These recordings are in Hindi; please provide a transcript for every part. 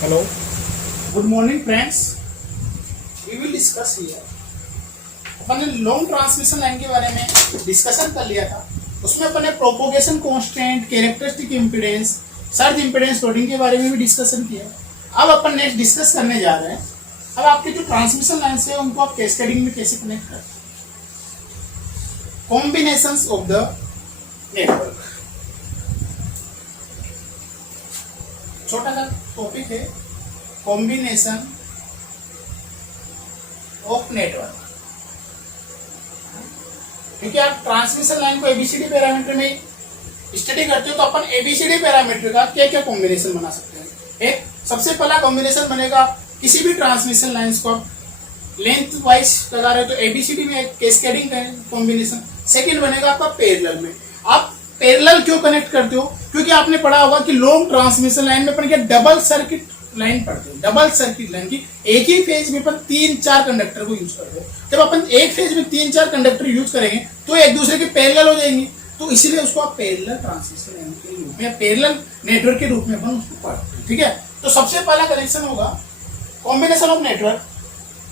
Hello, good morning friends. We will discuss here. अपन ने लॉन्ग ट्रांसमिशन लाइन के बारे में डिस्कशन कर लिया था। उसमें अपन ने propagation constant, characteristic impedance, surge impedance plotting के बारे में भी डिस्कशन किया। अब अपन नेक्स्ट डिस्कस करने जा रहे हैं। अब आपकी जो ट्रांसमिशन लाइन्स है उनको आप कैस्केडिंग में कैसे कनेक्ट करते हैं। कॉम्बिनेशंस ऑफ द नेटवर्क, छोटा सा टॉपिक है, कॉम्बिनेशन ऑफ नेटवर्क। क्योंकि आप ट्रांसमिशन लाइन को एबीसीडी पैरामीटर में स्टडी करते हो तो अपन एबीसीडी पैरामीटर का क्या क्या कॉम्बिनेशन बना सकते हैं। एक सबसे पहला कॉम्बिनेशन बनेगा, किसी भी ट्रांसमिशन लाइन्स को आप लेंथ वाइज लगा रहे हो तो एबीसीडी में एक कैस्केडिंग कॉम्बिनेशन। सेकंड बनेगा आपका पैरेलल में। आप पैरेलल क्यों कनेक्ट करते हो? क्योंकि आपने पढ़ा होगा कि लॉन्ग ट्रांसमिशन लाइन में अपन क्या डबल सर्किट लाइन पढ़ते हैं। डबल सर्किट लाइन की एक ही फेज में अपन 3-4 कंडक्टर को यूज करते हैं। जब अपन एक फेज में 3-4 कंडक्टर यूज करेंगे तो एक दूसरे के पैरेलल हो जाएंगे, तो इसीलिए उसको आप पैरेलल ट्रांसमिशन लाइन के रूप में या पैरेलल नेटवर्क के रूप में अपन उसको पढ़ते हैं। ठीक है, तो सबसे पहला कनेक्शन होगा combination of network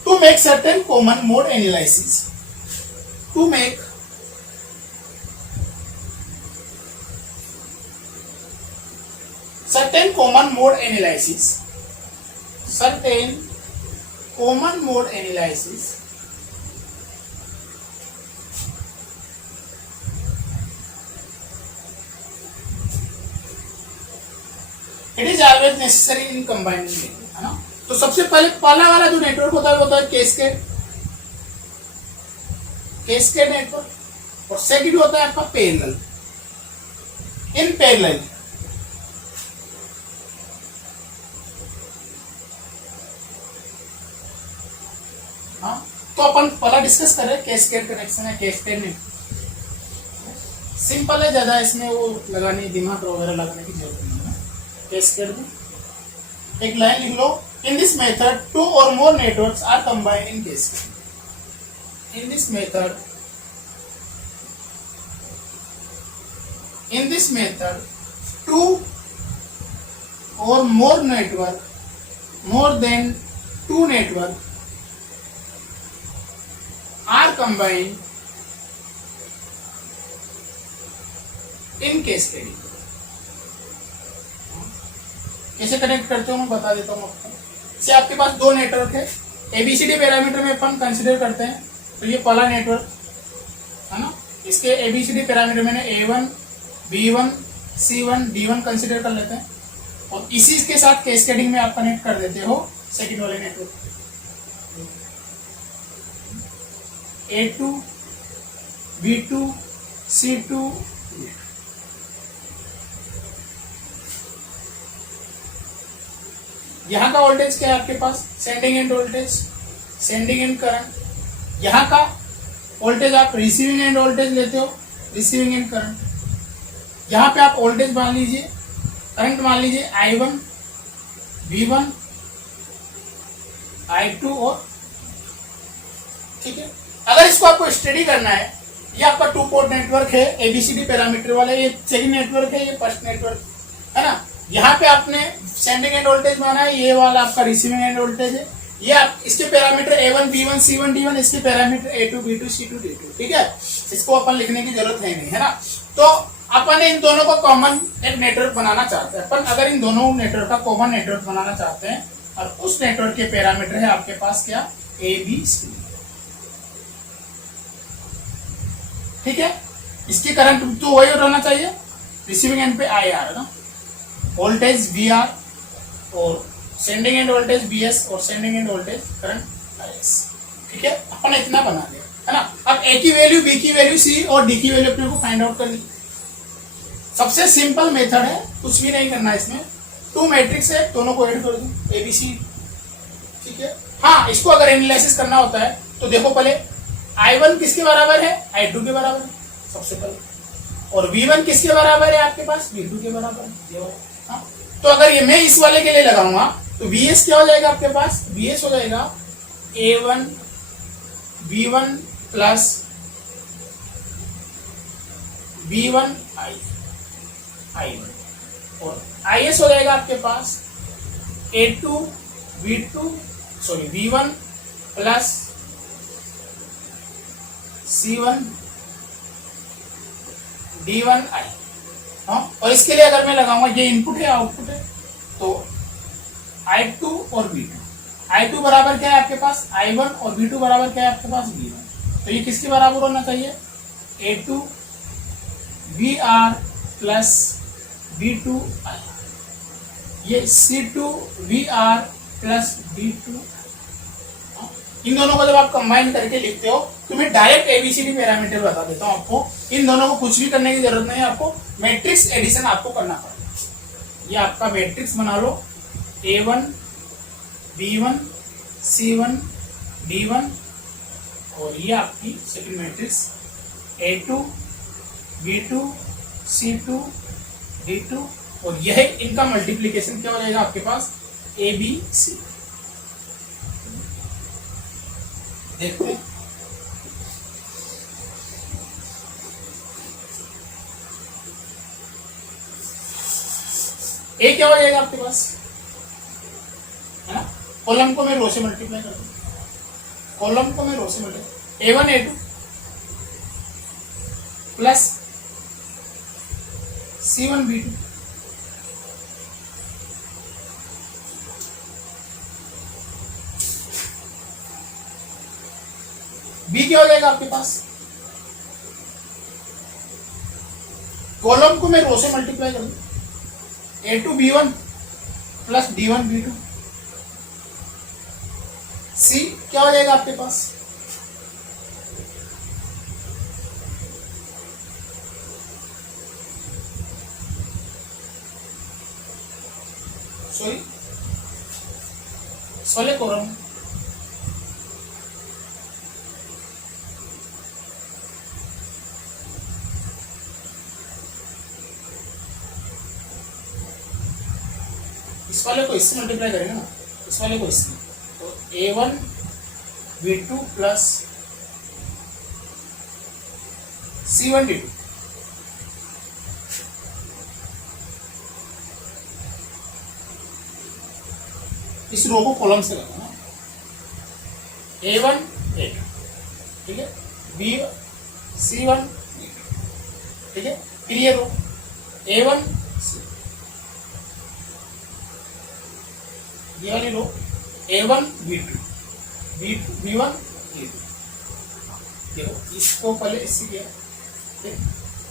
to make certain common mode analysis. To make certain common mode analysis, certain common mode analysis it is always necessary in combining network, है ना। तो सबसे पहला वाला जो नेटवर्क होता है वो होता है कैस्केड नेटवर्क, और सेकंड होता है आपका पैरेलल। इन पैरेलल तो अपन पहला डिस्कस कर रहे हैं कैस्केड कनेक्शन है। कैस्केड में सिंपल है, ज्यादा इसमें वो लगाने दिमाग वगैरह लगाने की जरूरत नहीं है। कैस्केड में एक लाइन लिख लो, in this method 2 or more networks are combined in cascade। In this method 2 or more network, more than 2 network are combined in cascading। कैसे कनेक्ट करते हो मैं बता देता हूँ आपको। जैसे आपके पास दो नेटवर्क है, एबीसीडी पैरामीटर में अपन कंसीडर करते हैं तो ये पहला नेटवर्क है ना। इसके एबीसीडी पैरामीटर मैंने A1, B1, C1, D1 consider कर लेते हैं, और इसी के साथ कैस्केडिंग में आप कनेक्ट कर देते हो सेकंड वाले नेटवर्क A2, B2, C2। यहां का वोल्टेज क्या है आपके पास? Sending end voltage, sending end current. यहां का वोल्टेज आप रिसीविंग एंड वोल्टेज लेते हो, रिसीविंग एंड करंट। यहां पे आप वोल्टेज मान लीजिए, करंट मान लीजिए I1, V1, I2 और ठीक है। अगर इसको आपको स्टडी करना है, ये आपका 2 पोर्ट नेटवर्क है एबीसीडी पैरामीटर वाला, ये सेकंड नेटवर्क है, ये फर्स्ट नेटवर्क है ना। यहाँ पे आपने सेंडिंग एंड वोल्टेज माना है, ये वाला आपका रिसीविंग एंड वोल्टेज है। ये आप इसके parameter A1, B1, C1, D1, इसके parameter A2, B2, C2, D2। ठीक है, इसको अपन लिखने की जरूरत है नहीं, है ना। तो अपन इन दोनों को कॉमन एक नेटवर्क बनाना चाहते हैं। अपन अगर इन दोनों नेटवर्क का कॉमन नेटवर्क बनाना चाहते हैं, और उस नेटवर्क के पैरामीटर है आपके पास क्या? ABC। ठीक है, इसकी करंट तो वही रहना चाहिए, रिसीविंग एंड पे IR है ना, वोल्टेज VR और सेंडिंग एंड वोल्टेज BS और sending end voltage current IS। ठीक है, अपन इतना बना दिया है ना। अब A की वैल्यू, B की वैल्यू, C और D की वैल्यू अपने को फाइंड आउट करनी। सबसे सिंपल मेथड है, कुछ भी नहीं करना इसमें। 2 मैट्रिक्स है, दोनों को ऐड कर दो ABC। ठीक है, हाँ, इसको अगर एनालिसिस करना होता है तो देखो पहले I1 किसके बराबर है? I2 के बराबर है सबसे पहले, और V1 किसके बराबर है आपके पास? V2 के बराबर है। हाँ? तो अगर ये मैं इस वाले के लिए लगाऊंगा तो VS क्या हो जाएगा आपके पास? VS हो जाएगा A1 V1 plus V1 I1 और IS हो जाएगा आपके पास A2 V2 sorry V1 plus C1 D1I। हाँ, और इसके लिए अगर मैं लगाऊंगा, ये इनपुट है आउटपुट है, तो I2 और V2, I2 बराबर क्या है आपके पास I1 और V2 बराबर क्या है आपके पास V1, तो ये किसके बराबर होना चाहिए A2 VR प्लस V2I, ये C2 VR प्लस V2। इन दोनों को जब आप कंबाइन करके लिखते हो तो मैं डायरेक्ट एबीसीडी पैरामीटर बता देता हूं आपको, इन दोनों को कुछ भी करने की जरूरत नहीं है, आपको मैट्रिक्स एडिशन आपको करना पड़ेगा। ये आपका मैट्रिक्स बना लो A1 B1 C1 D1, और ये आपकी second matrix A2 B2 C2 D2, और यह इनका मल्टीप्लीकेशन क्या हो जाएगा आपके पास ABC। देखते हैं ए क्या हो जाएगा आपके पास, है ना, कॉलम को मैं रो से मल्टीप्लाई कर दूं, कॉलम को मैं रो से multiply A1 A2 plus C1 B2 B क्या हो जाएगा आपके पास, कॉलम को मैं रो से मल्टीप्लाई कर दूं A2 B1 plus D1 B2, सी क्या हो जाएगा आपके पास सॉरी सोले कॉलम, इस वाले को इससे मल्टीप्लाई करेंगे ना, इस वाले को इससे, तो A1 V2 plus C1 D2, इस रो को कॉलम से लगाना A1 A2, ठीक है, B C1 ठीक है, फिर ये रो A1 ये वाली रो A1 B2 B1 A2, देखो इसको पहले इससे किया,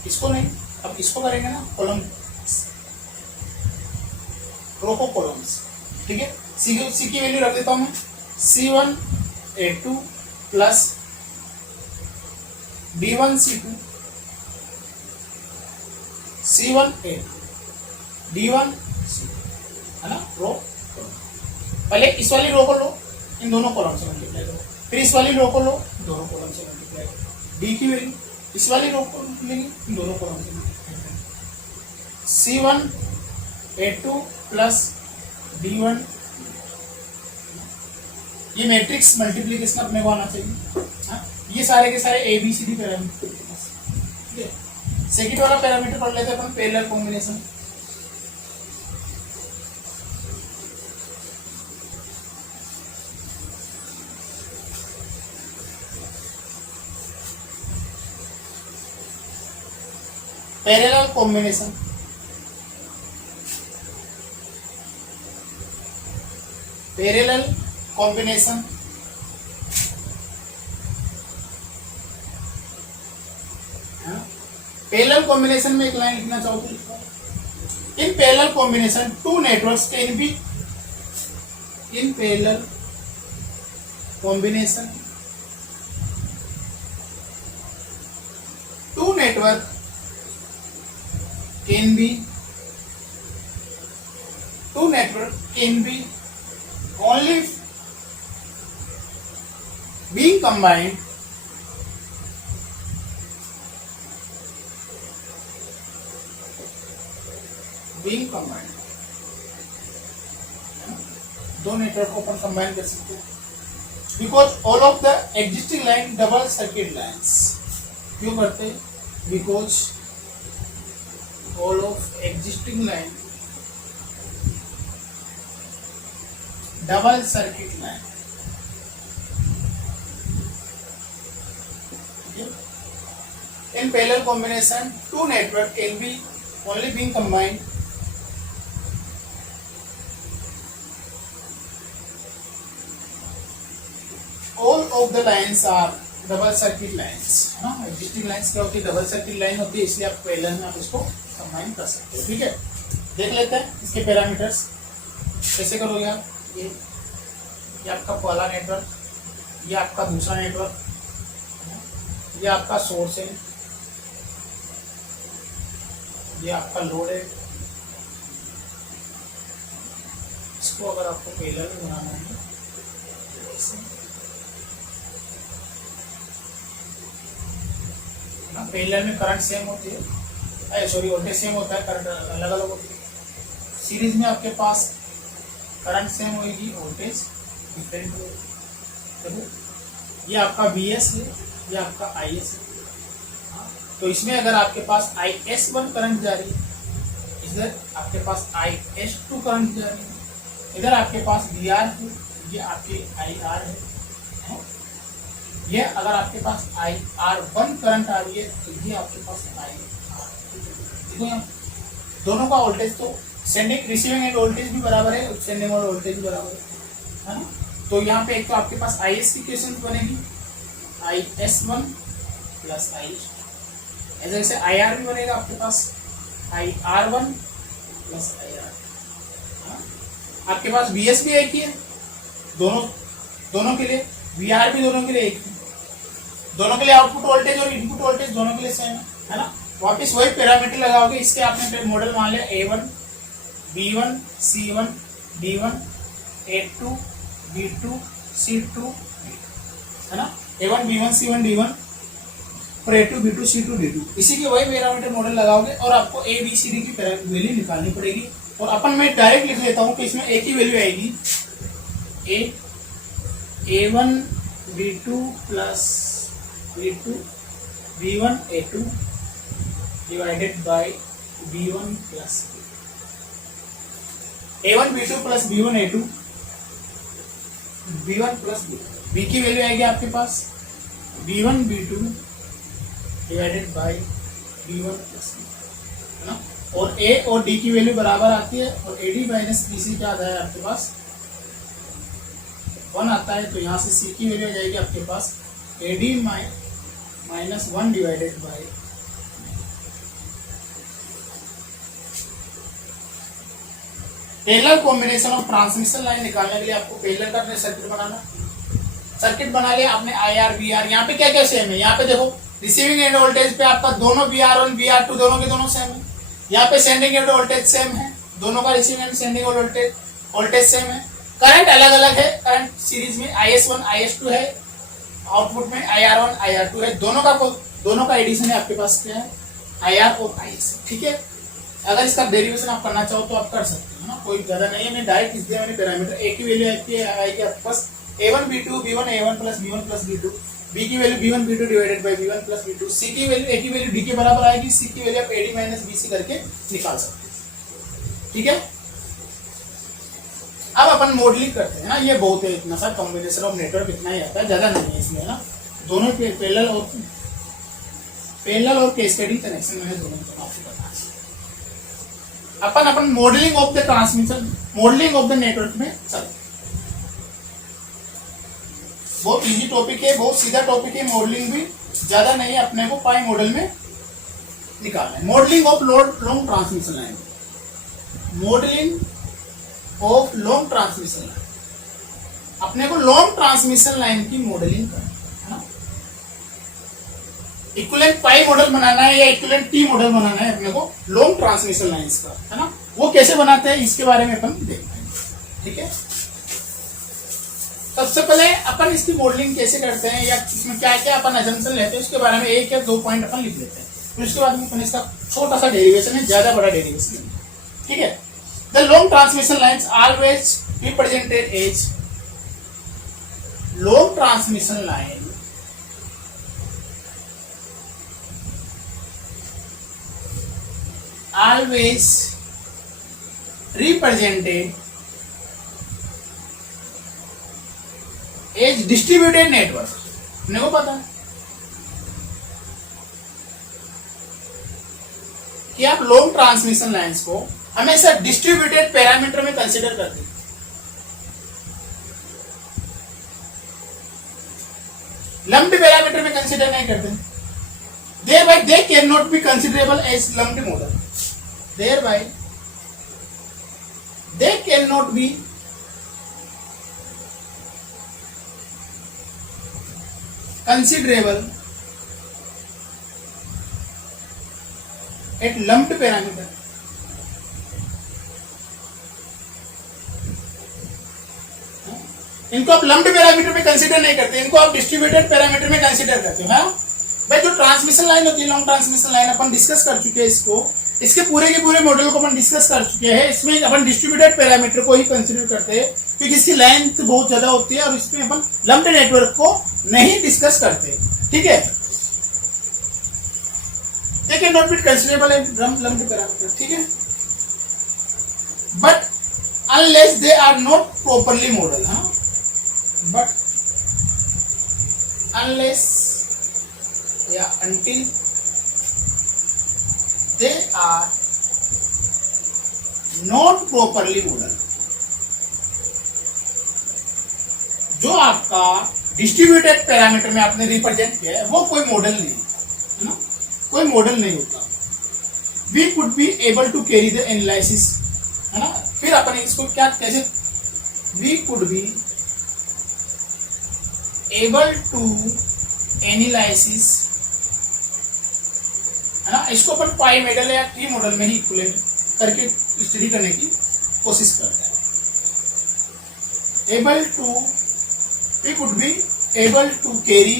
इसको नहीं, अब इसको करेंगे ना कॉलम, रो को कॉलम से, ठीक है, सी की वैल्यू रख देता हूं मैं C1 A2 plus D1 C2 C1 A2 D1 C2, है ना, रो पहले इस वाली रो को लो, इन दोनों कॉलम से मल्टीप्लाई करो, फिर इस वाली रो को लो, दोनों कॉलम से मल्टीप्लाई करो, डी की वैल्यू इस वाली रो को लेंगे, इन दोनों कॉलम से मल्टीप्लाई करो, C1 A2 प्लस D1, ये मैट्रिक्स मल्टीप्लिकेशन अपने को आना चाहिए। हाँ, ये सारे के सारे ABCD पैरामीटर, ठीक है। सेकंड वाला पैरामीटर पढ़ लेते हैं अपन, parallel combination. Parallel combination, parallel combination, parallel combination में एक लाइन लिखना चाहो तो लिखो, in parallel combination two networks can be, in parallel combination two network can be, two network can be only being combined दो नेटवर्क को अपन कंबाइन कर सकते हैं, because all of the existing line double circuit lines, क्यों करते, because all of existing line double circuit line. In parallel combination, two network can be only being combined. All of the lines are double circuit lines. Existing lines क्या होती है? डबल सर्किट लाइन होती है, इसलिए आप पैरेलल में आप इसको कंबाइन कर सकते हो। ठीक है, देख लेते हैं इसके पैरामीटर्स कैसे करोगे आप। ये आपका पहला नेटवर्क, ये आपका दूसरा नेटवर्क, ये आपका सोर्स है, ये आपका लोड है। इसको अगर आपको पैरेलल में बनाना है पैरेलल में करंट सेम होती है, सॉरी वोल्टेज सेम होता है, करंट अलग अलग होती है। सीरीज में आपके पास करंट सेम होगी, वोल्टेज डिफरेंट होगी। देखो ये आपका VS है, ये आपका IS है। तो इसमें अगर आपके पास IS1 करंट जा रही है, इधर आपके पास IS2 करंट जा रही है, इधर आपके पास VR है, ये आपके IR है। ये अगर आपके पास IR1 करंट आ रही है तो ये आपके पास IR। देखो यहाँ दोनों का वोल्टेज तो सेंडिंग रिसीविंग एंड वोल्टेज भी बराबर है, सेंडिंग और वोल्टेज भी बराबर है ना। तो यहाँ पे एक तो आपके पास IS की इक्वेशन बनेगी, IS1 प्लस IS2। ऐसे IR भी बनेगा आपके पास, IR1 प्लस IR। आपके पास VS भी एक ही है, दोनों के लिए, VR भी दोनों के लिए एक है। दोनों के लिए आउटपुट वोल्टेज और इनपुट वोल्टेज दोनों के लिए सेम है ना। वापिस वही पैरामीटर लगाओगे, इसके आपने मॉडल मान लिया A1 B1 C1 D1 A2 B2 C2 है ना। A1 B1 C1 D1 और A2 B2 C2 D2, इसी के वही पैरामीटर मॉडल लगाओगे और आपको ABCD की वैल्यू निकालनी पड़ेगी। और अपन मैं डायरेक्ट लिख लेता हूँ कि इसमें एक ही वैल्यू आएगी, A1 B2 plus B2 B1 A2 divided by B1 plus A1 B2 plus B1 A2 B1 plus B की वैल्यू आएगी आपके पास B1 B2 divided by B1 plus है ना। और A और D की वैल्यू बराबर आती है और AD माइनस BC क्या आता है आपके पास 1 आता है। तो यहाँ से C की वैल्यू आ जाएगी आपके पास AD minus 1 divided by parallel combination of transmission line निकालने के लिए आपको पैरेलल का अपने सर्किट बना लिया आपने IR VR। यहाँ पे क्या क्या सेम है, यहाँ पे देखो रिसीविंग एंड वोल्टेज पे आपका दोनों VR1 VR2 दोनों के दोनों सेम है। यहाँ पे सेंडिंग एंड वोल्टेज सेम है, दोनों का रिसीविंग एंड सेंडिंग और वोल्टेज सेम है। करंट अलग अलग है, करंट सीरीज में IS1 IS2 है, आउटपुट में IR1 IR2 है। दोनों का एडिशन है आपके पास क्या है IR और IS। ठीक है, अगर इसका डेरिवेशन आप करना चाहो तो आप कर सकते हो ना, कोई ज्यादा नहीं है। मैं डायरेक्ट इसलिए मैंने पैरामीटर एक ही वैल्यू आएगी आपके पास A1 B2 B1 A1 plus B1 plus B2, B की value B1 B2 divided by B1 plus B2, C की वैल्यू एक ही वैल्यू D के बराबर आएगी, C की वैल्यू आप AD माइनस BC करके निकाल सकते हैं। ठीक है, अब अपन मॉडलिंग करते हैं ना। ये बहुत है, इतना सा कॉम्बिनेशन ऑफ नेटवर्क इतना ही आता है, ज्यादा नहीं है इसमें ना। दोनों पैरेलल और कैस्केडिंग कनेक्शन में दोनों आपको बताना है। अपन modelling of the transmission, modelling of the network में चलते हैं। बहुत इजी टॉपिक है, बहुत सीधा टॉपिक है, मॉडलिंग भी ज्यादा नहीं है, अपने को पाई मॉडल में निकालना है। Modelling of long transmission line, modelling of long transmission line, अपने को लॉन्ग ट्रांसमिशन लाइन की मॉडलिंग करना है ना। इक्विवेलेंट पाई मॉडल बनाना है या इक्विवेलेंट टी मॉडल बनाना है अपने को लॉन्ग ट्रांसमिशन लाइन्स का, है ना। वो कैसे बनाते हैं इसके बारे में अपन देखते हैं। ठीक है, सबसे पहले अपन इसकी मॉडलिंग कैसे करते हैं या इसमें क्या क्या अपन अजम्पशन लेते हैं उसके बारे में एक या दो पॉइंट अपन लिख लेते हैं। फिर उसके बाद में अपन इसका छोटा सा डेरिवेशन है, ज्यादा बड़ा डेरिवेशन है। ठीक है, the long transmission lines always represented as, long transmission line always represented as distributed network, अपने को पता है कि आप लॉन्ग ट्रांसमिशन लाइंस को हमेशा डिस्ट्रीब्यूटेड पैरामीटर में कंसीडर करते हैं। लम्प्ड पैरामीटर में कंसीडर नहीं करते, thereby they cannot be considerable as lumped model, thereby they cannot be considerable at lumped parameter। इनको आप लम्प्ड पैरामीटर में कंसीडर नहीं करते, इनको आप डिस्ट्रीब्यूटेड पैरामीटर में कंसीडर करते हो। हाँ भाई, जो ट्रांसमिशन लाइन होती है, लॉन्ग ट्रांसमिशन लाइन, अपन डिस्कस कर चुके हैं इसको, इसके पूरे के पूरे मॉडल को अपन डिस्कस कर चुके हैं। इसमें अपन डिस्ट्रीब्यूटेड पैरामीटर को ही कंसीडर करते हैं क्योंकि इसकी लेंथ बहुत ज्यादा होती है और इसमें अपन लम्प्ड नेटवर्क को नहीं डिस्कस करते। ठीक है, they cannot be considerable as lumped parameter, ठीक है, but unless they are not properly modeled, हाँ, but unless until they are not properly modeled, जो आपका डिस्ट्रीब्यूटेड पैरामीटर में आपने रिप्रेजेंट किया है वो कोई मॉडल नहीं है ना, कोई मॉडल नहीं होता। We could be able to carry the analysis, है ना। फिर अपन इसको क्या कैसे, we could be able to analysis, है ना। इसको अपन पाई मॉडल या टी मॉडल में ही इक्विवेलेंट करके स्टडी करने की कोशिश करते हैं। Able to, we could be able to carry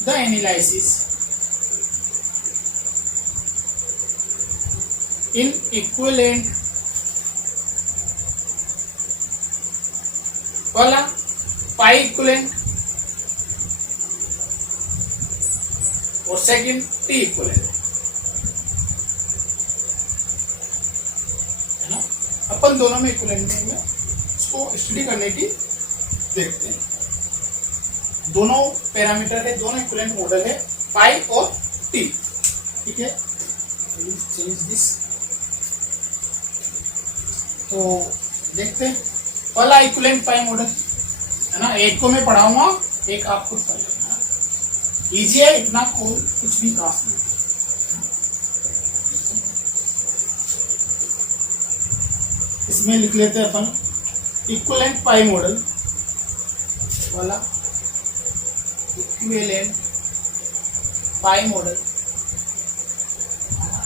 the analysis in equivalent वाला पाई इक्विवेलेंट और सेकंड टी इक्विवेलेंट, है ना। अपन दोनों में इक्विवेलेंट में इसको स्टडी करने की देखते हैं। दोनों पैरामीटर है, दोनों इक्विवेलेंट मॉडल है, पाई और टी, ठीक है। चेंज दिस, तो देखते हैं पहला इक्विवेलेंट पाई मॉडल, है ना। एक को मैं पढ़ाऊंगा, एक आप खुद कर लेना, इजी है, इतना कुछ भी खास नहीं। इसमें लिख लेते हैं अपन इक्विवेलेंट पाई मॉडल वाला, इक्विवेलेंट पाई मॉडल,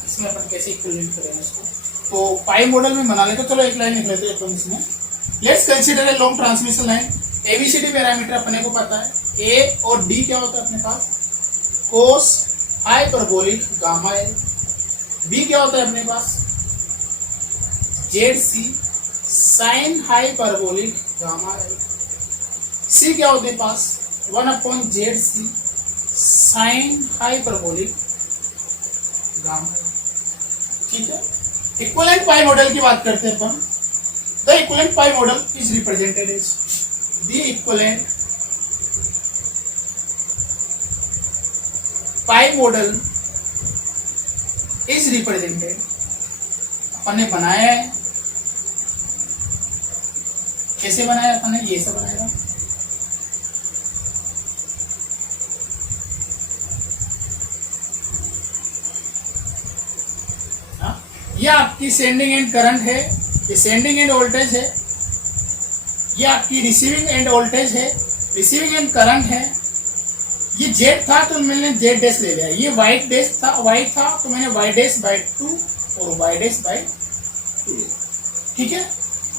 इसमें अपन कैसे इक्विवेलेंट करेंगे इसको। तो पाई मॉडल में बना लेते, चलो एक लाइन लिख लेते हैं अपन इसमें। Let's consider a long transmission line, ABCD parameter अपने को पता है, ए और डी क्या होता है अपने पास, cos hyperbolic gamma L, B क्या होता है अपने पास, Z C sine hyperbolic gamma L, C क्या होते हैं पास 1/ZC साइन हाइपरबोलिक गामा, ठीक है। इक्विवेलेंट पाई मॉडल की बात करते हैं अपन। The equivalent pi model is represented as, the equivalent pi model is represented, अपन ने बनाया है, कैसे बनाया अपन ने, ये सब बनाएगा, ये आपकी सेंडिंग एंड करंट है, ये सेंडिंग एंड वोल्टेज है, ये आपकी रिसीविंग एंड वोल्टेज है, रिसीविंग एंड करंट है। ये जेड था तो मैंने जेड डैश ले लिया, ये वाइट डैश था, वाई था तो मैंने वाई डैश बाई 2 और वाई डैश बाई 2, ठीक है।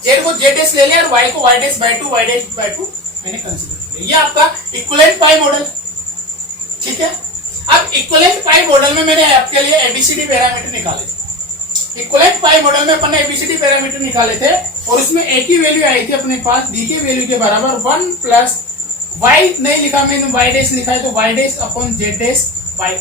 जेड को जेड डैश ले लिया और वाई को Y dash by 2, Y dash by 2 मैंने कंसीडर किया। ये आपका इक्विवेलेंट पाई मॉडल, ठीक है। अब इक्विवेलेंट पाई मॉडल में मैंने आपके लिए एबीसीडी पैरामीटर निकाले थे। इक्विवेलेंट पाई मॉडल में अपन ने एबीसीडी पैरामीटर निकाले थे और उसमें एक ही वैल्यू आई थी अपने पास, डी के वैल्यू के बराबर 1 प्लस वाई नहीं लिखा मैंने, वाई डैश लिखा है तो Y dash upon Z dash by,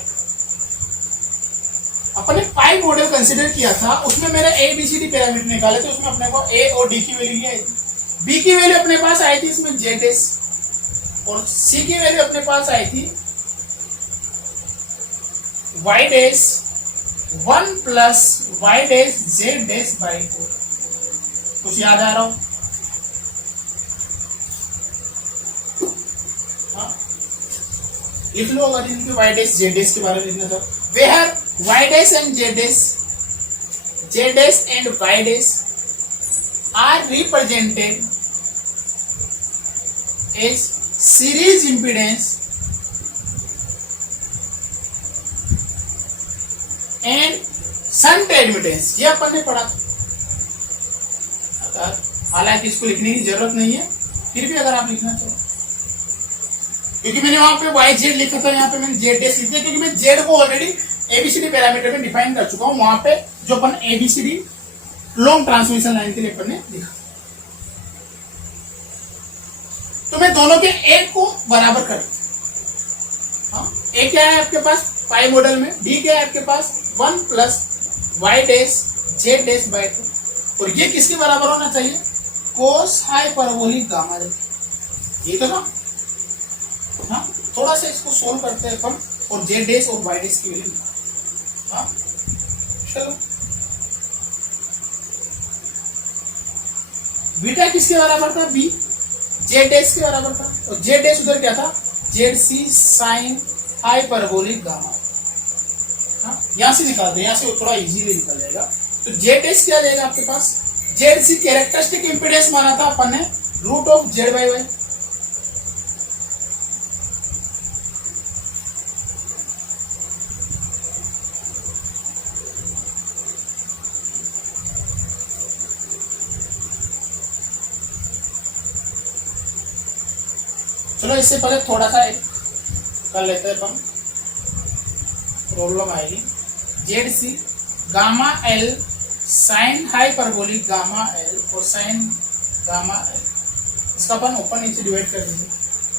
अपने पाई मॉडल कंसिडर किया था, उसमें मेरे A B C D parameter निकाले थे, उसमें अपने को ए और डी की वैल्यू आई थी, बी की वैल्यू अपने पास आई थी इसमें जेड एस, और सी की वैल्यू अपने पास आई थी Y dash 1 plus Y dash Z dash by 4। कुछ याद आ रहा हो? लिख लो अगर इनके वाई डैश जेड डैश के बारे में लिखना था। Where y dash and z dash and y dash are represented as series impedance and shunt admittance। ये अपन ने पढ़ा था, हालांकि इसको लिखने की जरूरत नहीं है, फिर भी अगर आप लिखना चाहो, क्योंकि मैंने वहां पे y z लिखा था, यहाँ पे मैंने z dash लिख दिया, क्योंकि मैं z को ऑलरेडी एबीसीडी पैरामीटर में डिफाइन कर चुका हूं, वहां पे जो अपन एबीसीडी लॉन्ग ट्रांसमिशन लाइन के लिए अपन ने लिखा। तो मैं दोनों के ए को बराबर कर, ए क्या है आपके पास पाई मॉडल में, डी क्या है आपके पास 1 plus Y dash Z dash by 2, और ये किसके बराबर होना चाहिए? Cos hyperbolic gamma. ये तो ना, हाँ थोड़ा सा इसको सोल्व करते हैं अपन, और जेड डैश और वाई डैश की वैल्यू। हाँ चलो, बीटा किसके बराबर था? बी जेड डैश के बराबर था, और जेड डैश उधर क्या था? Z C sine hyperbolic gamma. हाँ यहां से निकाल दे, यहां से थोड़ा इजीली निकल जाएगा। तो जेड डैश क्या जाएगा आपके पास? जेड सी कैरेक्टरिस्टिक इंपीडेंस माना था अपन ने root of Z by Y. चलो इससे पहले थोड़ा सा कर लेते हैं अपन, प्रॉब्लम आएगी। Z C gamma L sine hyperbolic gamma L और साइन गामा एल, इसका अपन ऊपर नीचे डिवाइड कर देंगे,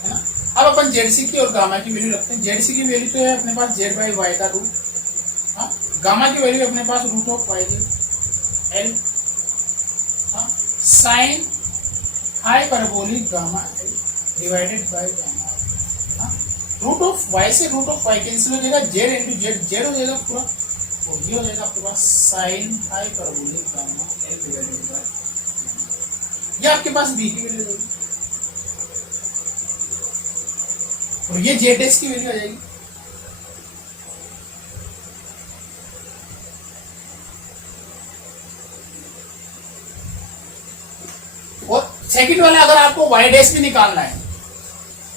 है ना। अब अपन जेड सी की और गामा की वैल्यू रखते हैं। जेड सी की वैल्यू तो है अपने पास जेड बाई वाई का रूट, हाँ गामा की वैल्यू अपने पास रूट ऑफ वाई एल, हाँ sine hyperbolic gamma L divided by gamma, root of Y से रूट ऑफ वाई कैंसिल हो जाएगा, जेड इंटू जेड जेड हो जाएगा पूरा, और ये हो जाएगा आपके पास sine hyperbolic gamma L divided by, ये आपके पास बी की वैल्यू होगी, और ये जेड एस की वैल्यू आ जाएगी। और सेकंड वाला अगर आपको वाई डैश भी निकालना है,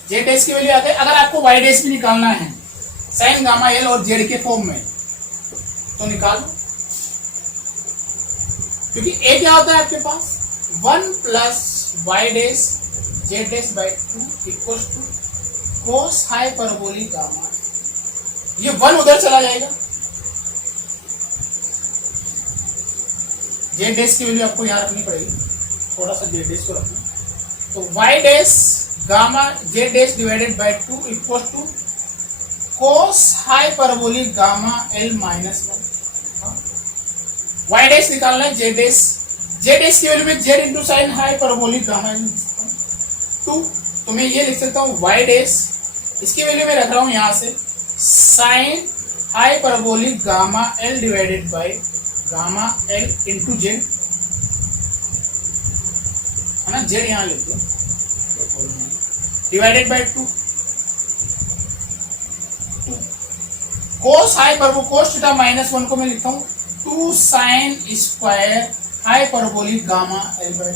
जेड डैश की वैल्यू आते हैं, अगर आपको वाई डैश भी निकालना है साइन गामा एल और जेड के फॉर्म में, तो निकाल लो, क्योंकि ए क्या होता है आपके पास 1 plus Y dash Z dash by 2 equal to cos hyperbolic gamma, ये 1 उधर चला जाएगा, जेड डैश की वैल्यू आपको यहाँ रखनी पड़ेगी, थोड़ा सा जेड डैश को रखना, तो Y dash gamma Z dash divided by 2 equal to cos hyperbolic gamma L minus 1। Y dash निकालना है, जेड डैश की वैल्यू में Z into sine hyperbolic gamma L 2, तो मैं ये लिख सकता हूँ वाई डैश, इसकी वैल्यू मैं रख रहा हूँ यहाँ से sine hyperbolic gamma L divided by gamma L into Z, है ना, जेड यहाँ लिख दो डिवाइडेड बाय 2 कोस हाइपरबो कोस थीटा माइनस 1 को मैं लिखता हूँ 2 sine square hyperbolic gamma L by,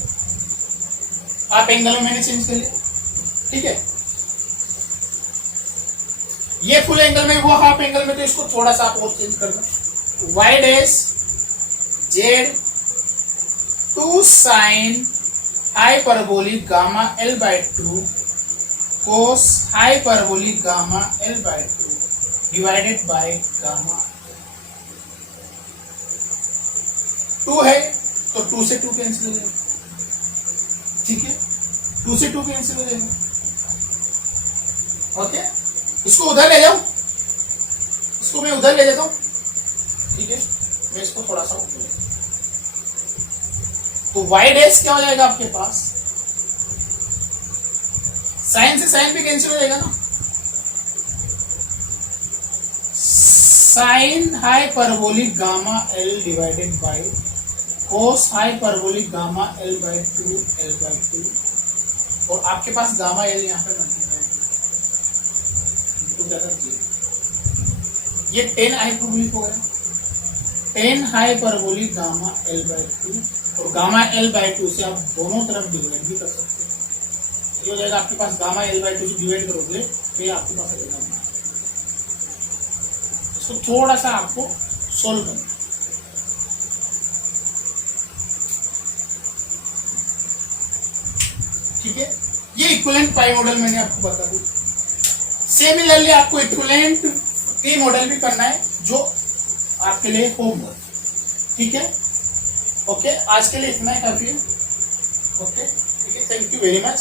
आप एंगल में मैंने चेंज कर लिया, ठीक है। ये फुल एंगल में, वो हाफ एंगल में, तो इसको थोड़ा सा आप और चेंज कर दो, Y dash Z 2 sine hyperbolic gamma L by 2 cos hyperbolic gamma L by 2 divided by gamma 2 है, तो 2 से 2 कैंसिल हो जाएगा, ठीक है, 2 से 2 कैंसिल हो जाएगा, ओके। इसको उधर ले जाओ, इसको मैं उधर ले जाता हूँ, ठीक है, मैं इसको थोड़ा सा ऊपर, तो y डैश क्या हो जाएगा आपके पास, साइन से साइन भी कैंसिल हो जाएगा ना, sign hyperbolic gamma L divided by cos hyperbolic gamma L by 2 और आपके पास गामा एल यहाँ पे मल्टीप्लाई ये 10 हाइपरबोलिक हो गया, 10 हाइपरबोलिक गामा एल बाय 2 और गामा एल बाय 2 से आप दोनों तरफ डिवाइड भी कर सकते हैं, ये हो जाएगा आपके पास गामा एल बाय 2 से डिवाइड करोगे तो ये आपके पास आ जाएगा। इसको थोड़ा सा आपको सोल्व करना, ठीक है। ये इक्विवेलेंट पाई मॉडल मैंने आपको बता दी। सिमिलरली आपको इक्विवेलेंट पी मॉडल भी करना है जो आपके लिए होमवर्क, ठीक है। ओके, आज के लिए इतना ही काफी है। ओके, ठीक है, थैंक यू वेरी मच।